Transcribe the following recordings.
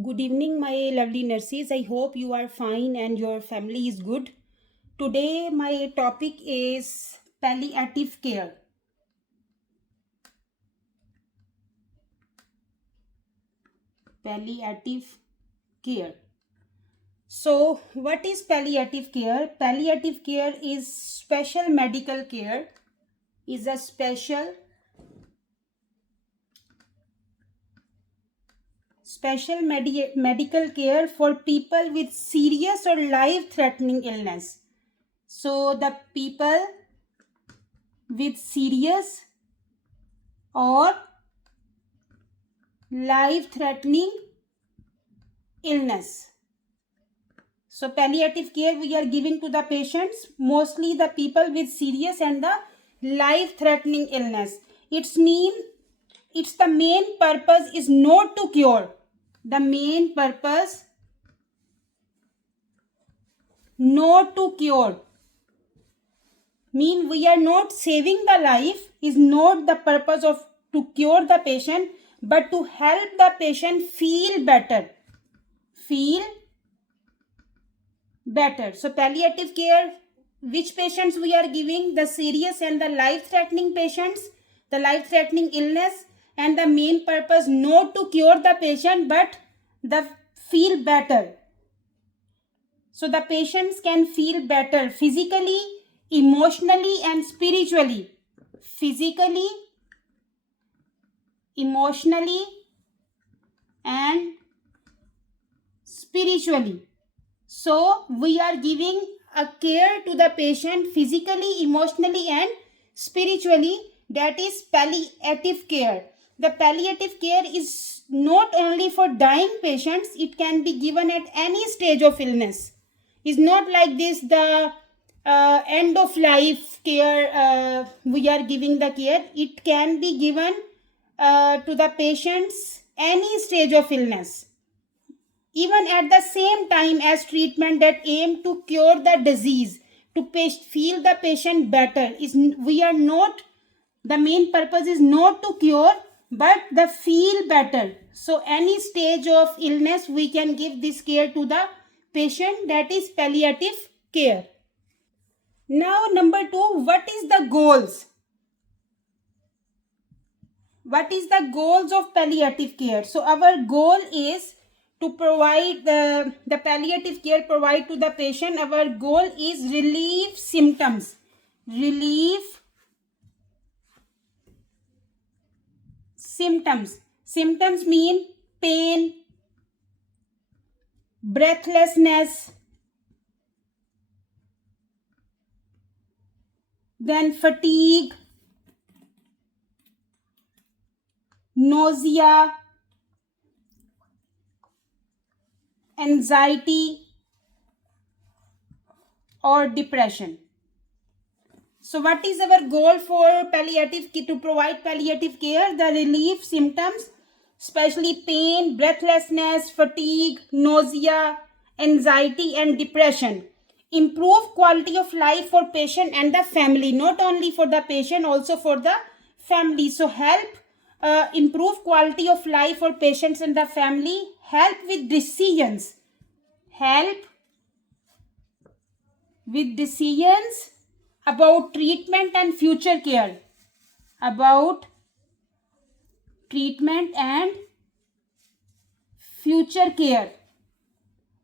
Good evening, my lovely nurses. I hope you are fine and your family is good. Today, my topic is palliative care. Palliative care. So, what is palliative care? Palliative care is special medical care, is a special medical care for people with serious or life threatening illness. So, the people with serious or life threatening illness. So palliative care we are giving to the patients, mostly the people with serious and the life threatening illness. It's the main purpose is not to cure. The main purpose not to cure. Mean we are not saving the life, is not the purpose of to cure the patient, but to help the patient feel better. So palliative care, which patients we are giving? The serious and the life-threatening patients, the life-threatening illness, and the main purpose not to cure the patient but the feel better. So the patients can feel better physically, emotionally, and spiritually. Physically, emotionally, and spiritually. So we are giving a care to the patient physically, emotionally, and spiritually. That is palliative care. The palliative care is not only for dying patients, it can be given at any stage of illness. It's not like this the end of life care we are giving the care. It can be given to the patients any stage of illness, even at the same time as treatment that aim to cure the disease, to feel the patient better. Is we are not, the main purpose is not to cure but the feel better. So any stage of illness we can give this care to the patient, that is palliative care. Now number 2, what is the goals? What is the goals of palliative care? So our goal is to provide the palliative care provide to the patient. Our goal is relieve symptoms. Symptoms mean pain, breathlessness, then fatigue, nausea, anxiety, or depression. So what is our goal for palliative care? To provide palliative care, the relief symptoms, especially pain, breathlessness, fatigue, nausea, anxiety, and depression. Improve quality of life for patient and the family, not only for the patient, also for the family. So help improve quality of life for patients and the family. Help with decisions. About treatment and future care. About treatment and future care.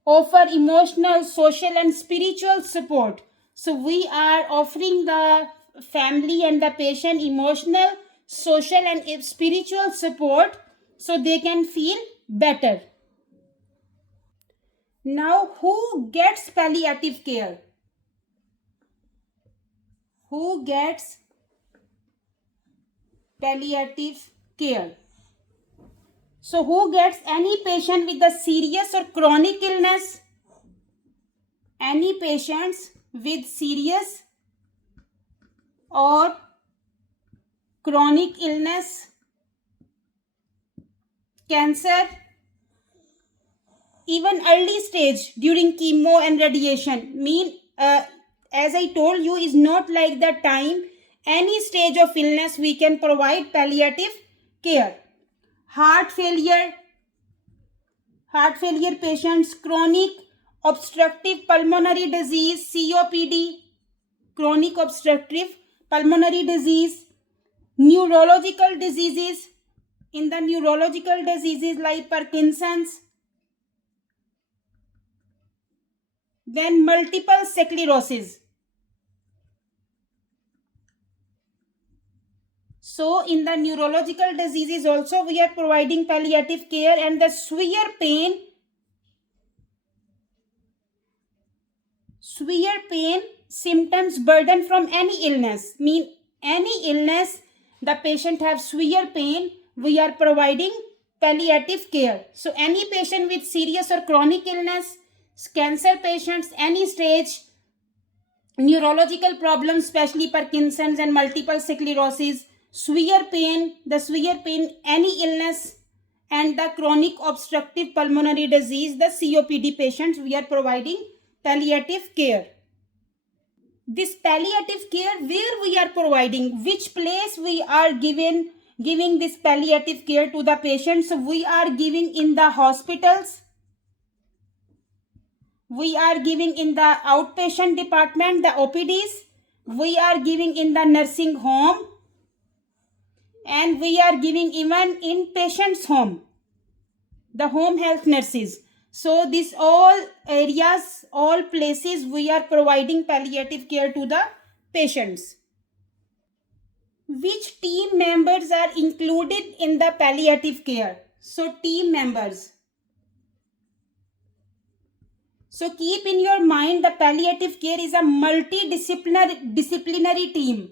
Offer emotional, social, and spiritual support. So we are offering the family and the patient emotional, social, and spiritual support so they can feel better. Now, who gets palliative care? Who gets palliative care? So who gets? Any patient with a serious or chronic illness? Any patients with serious or chronic illness, cancer, even early stage during chemo and radiation. As I told you, is not like the time. Any stage of illness we can provide palliative care. Heart failure, heart failure patients, chronic obstructive pulmonary disease, COPD, chronic obstructive pulmonary disease, neurological diseases. In the neurological diseases like Parkinson's, then multiple sclerosis. So in the neurological diseases also we are providing palliative care, and the severe pain symptoms burden from any illness, mean any illness the patient have severe pain, we are providing palliative care. So any patient with serious or chronic illness, cancer patients, any stage, neurological problems, especially Parkinson's and multiple sclerosis, severe pain, any illness, and the chronic obstructive pulmonary disease, the COPD patients, we are providing palliative care. This palliative care, where we are providing, which place we are giving this palliative care to the patients? We are giving in the hospitals, we are giving in the outpatient department, the OPDs, we are giving in the nursing home, and we are giving even in patient's home, the home health nurses. So these all areas, all places we are providing palliative care to the patients. Which team members are included in the palliative care? So team members. So keep in your mind, the palliative care is a multidisciplinary team.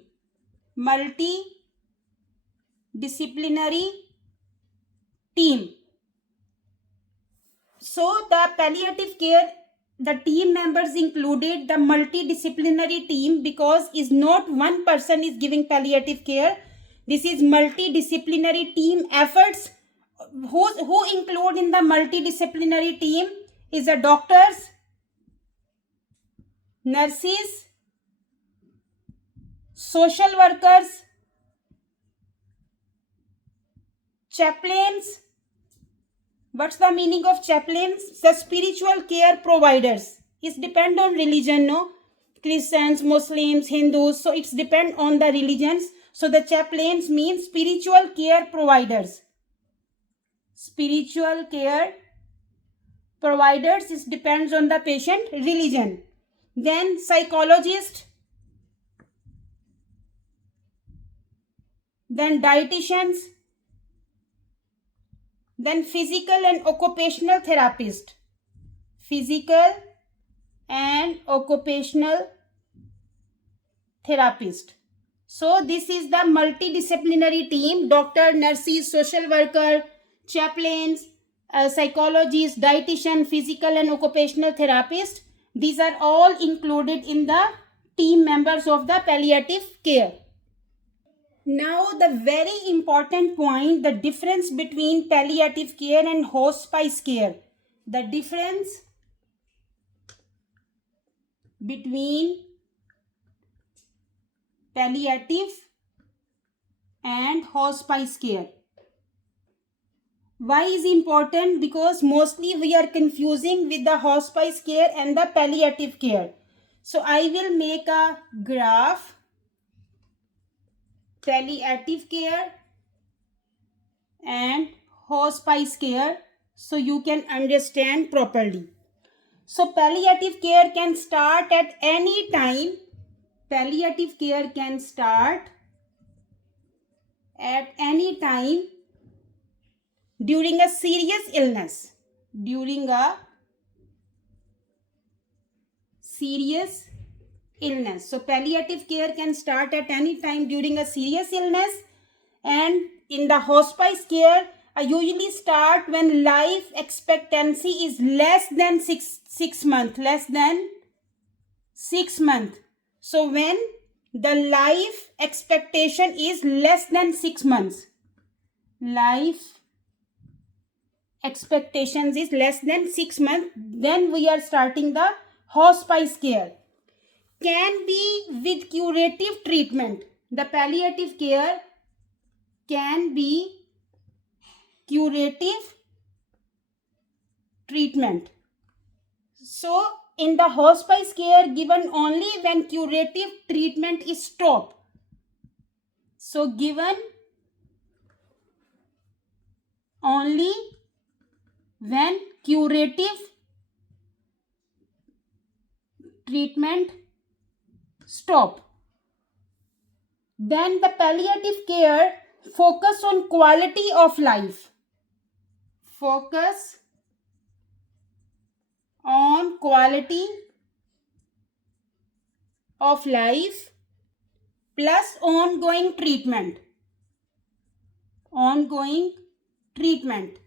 Multidisciplinary team. So the palliative care, the team members included the multidisciplinary team, because is not one person is giving palliative care. This is multidisciplinary team efforts. Who include in the multidisciplinary team is the doctors, nurses, social workers, chaplains. What's the meaning of chaplains? The spiritual care providers. It depends on religion, no? Christians, Muslims, Hindus. So it's depend on the religions. So the chaplains means spiritual care providers. Spiritual care providers, it depends on the patient religion. Then psychologist. Then dietitians. Then physical and occupational therapist. Physical and occupational therapist. So this is the multidisciplinary team: doctor, nurses, social worker, chaplains, psychologists, dietitian, physical and occupational therapist. These are all included in the team members of the palliative care. Now the very important point, the difference between palliative care and hospice care. The difference between palliative and hospice care. Why is important? Because mostly we are confusing with the hospice care and the palliative care. So I will make a graph. Palliative care and hospice care, so you can understand properly. So palliative care can start at any time. Palliative care can start at any time during a serious illness. During a serious illness. So palliative care can start at any time during a serious illness, and in the hospice care usually start when life expectancy is less than 6 months. Less than 6 months. So when the life expectation is less than 6 months, life expectations is less than 6 months, then we are starting the hospice care. Can be with curative treatment. The palliative care can be curative treatment. So in the hospice care given only when curative treatment is stopped. So given only when curative treatment stop. Then the palliative care focus on quality of life. Focus on quality of life plus ongoing treatment. Ongoing treatment.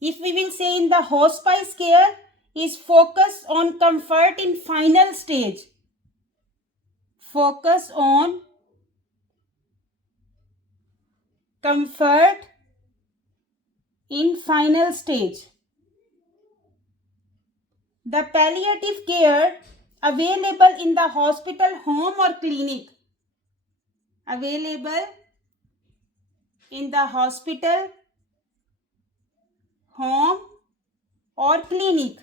If we will say in the hospice care is focus on comfort in final stage. Focus on comfort in final stage. The palliative care available in the hospital, home or clinic. Available in the hospital, home or clinic.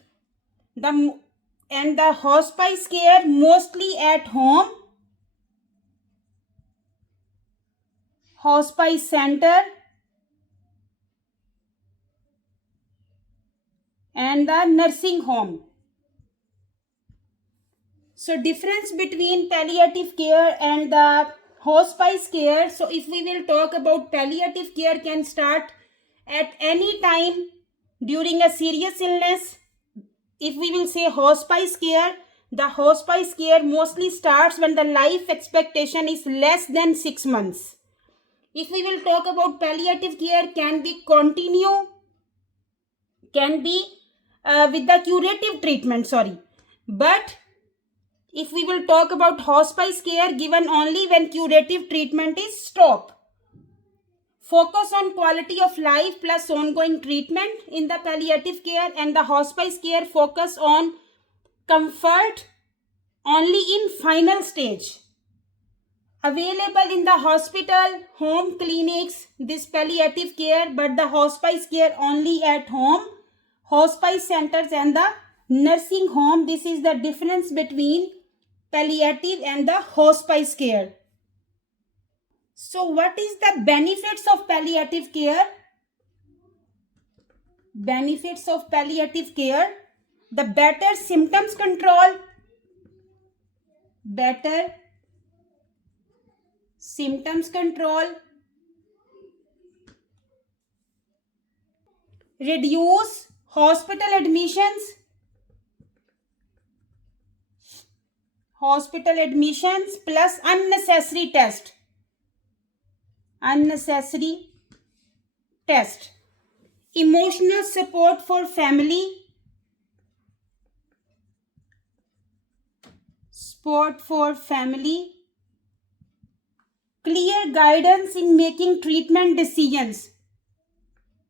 The hospice care mostly at home, hospice center and the nursing home. So difference between palliative care and the hospice care. So if we will talk about palliative care can start at any time during a serious illness. If we will say hospice care, the hospice care mostly starts when the life expectation is less than 6 months. If we will talk about palliative care, can be continue, can be with the curative treatment, But if we will talk about hospice care, given only when curative treatment is stopped. Focus on quality of life plus ongoing treatment in the palliative care, and the hospice care focus on comfort only in final stage. Available in the hospital, home, clinics, this palliative care, but the hospice care only at home, hospice centers and the nursing home. This is the difference between palliative and the hospice care. So what is the benefits of palliative care? Benefits of palliative care: the better symptoms control, better symptoms control, reduce hospital admissions, plus unnecessary test, emotional support for family, clear guidance in making treatment decisions.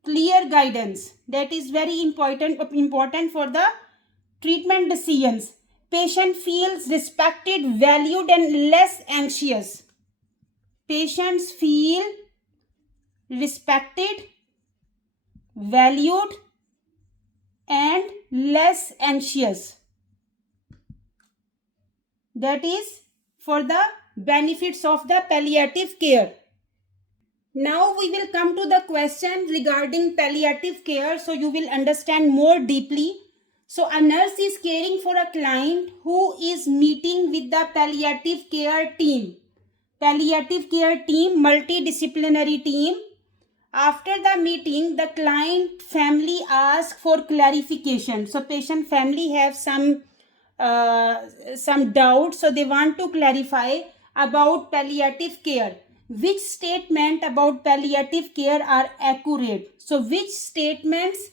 Clear guidance, that is very important for the treatment decisions. Patient feels respected, valued and less anxious. Patients feel respected, valued and less anxious. That is for the benefits of the palliative care. Now we will come to the question regarding palliative care, so you will understand more deeply. So a nurse is caring for a client who is meeting with the palliative care team. Palliative care team, multidisciplinary team. After the meeting, the client family asks for clarification. So patient family have some doubts, so they want to clarify about palliative care. Which statement about palliative care are accurate? So which statements,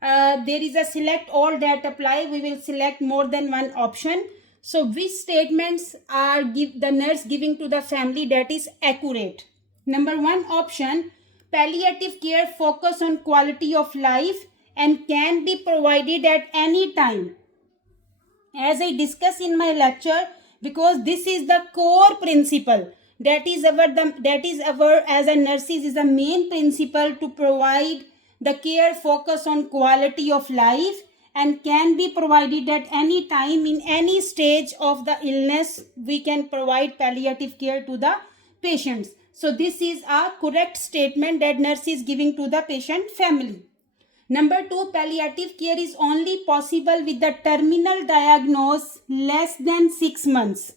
there is a select all that apply. We will select more than one option. So which statements are the nurse giving to the family that is accurate? Number one option, palliative care focus on quality of life and can be provided at any time. As I discussed in my lecture, because this is the core principle, that is our as a nurses is the main principle to provide the care focus on quality of life and can be provided at any time in any stage of the illness. We can provide palliative care to the patients. So this is a correct statement that nurse is giving to the patient family. Number 2, palliative care is only possible with the terminal diagnosis less than 6 months.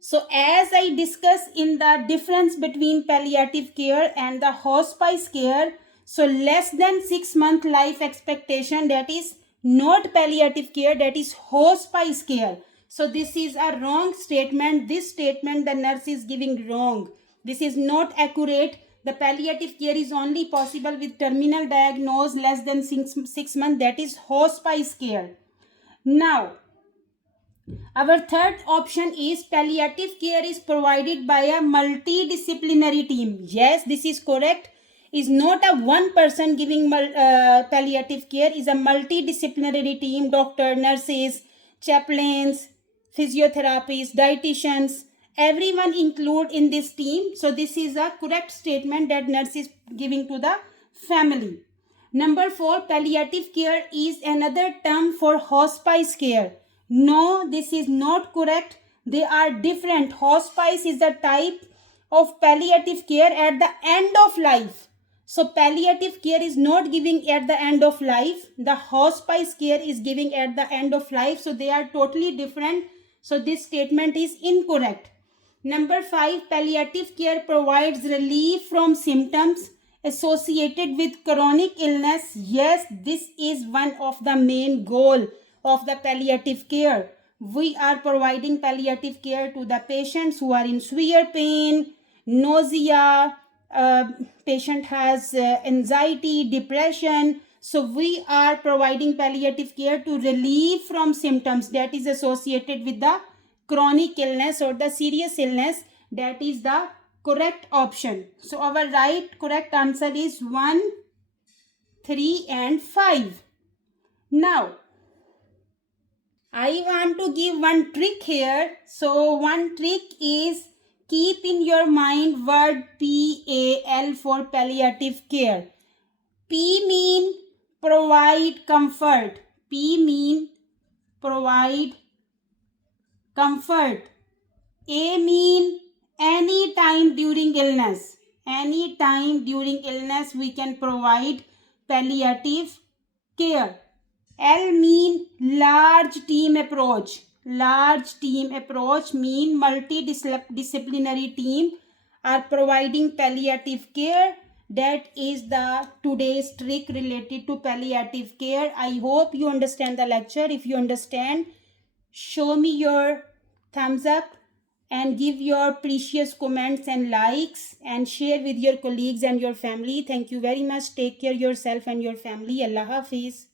So as I discussed in the difference between palliative care and the hospice care, so less than 6 month life expectation, that is not palliative care, that is hospice care. So this is a wrong statement. This statement the nurse is giving wrong. This is not accurate. The palliative care is only possible with terminal diagnosis less than 6 months, that is hospice care. Now, our third option is palliative care is provided by a multidisciplinary team. Yes, this is correct. Is not a one person giving palliative care, is a multidisciplinary team. Doctor, nurses, chaplains, physiotherapists, dietitians, everyone include in this team. So this is a correct statement that nurse is giving to the family. Number 4, palliative care is another term for hospice care. No, this is not correct. They are different. Hospice is the type of palliative care at the end of life. So palliative care is not giving at the end of life. The hospice care is giving at the end of life. So they are totally different. So this statement is incorrect. Number 5, palliative care provides relief from symptoms associated with chronic illness. Yes, this is one of the main goal of the palliative care. We are providing palliative care to the patients who are in severe pain, nausea, patient has anxiety, depression. So we are providing palliative care to relieve from symptoms that is associated with the chronic illness or the serious illness. That is the correct option. So our correct answer is 1, 3 and 5. Now, I want to give one trick here. So one trick is keep in your mind word PAL for palliative care. P mean provide comfort. P mean provide comfort. A mean any time during illness. Any time during illness we can provide palliative care. L mean large team approach. Large team approach mean multidisciplinary team are providing palliative care. That is the today's trick related to palliative care. I hope you understand the lecture. If you understand, show me your thumbs up and give your precious comments and likes and share with your colleagues and your family. Thank you very much. Take care yourself and your family. Allah Hafiz.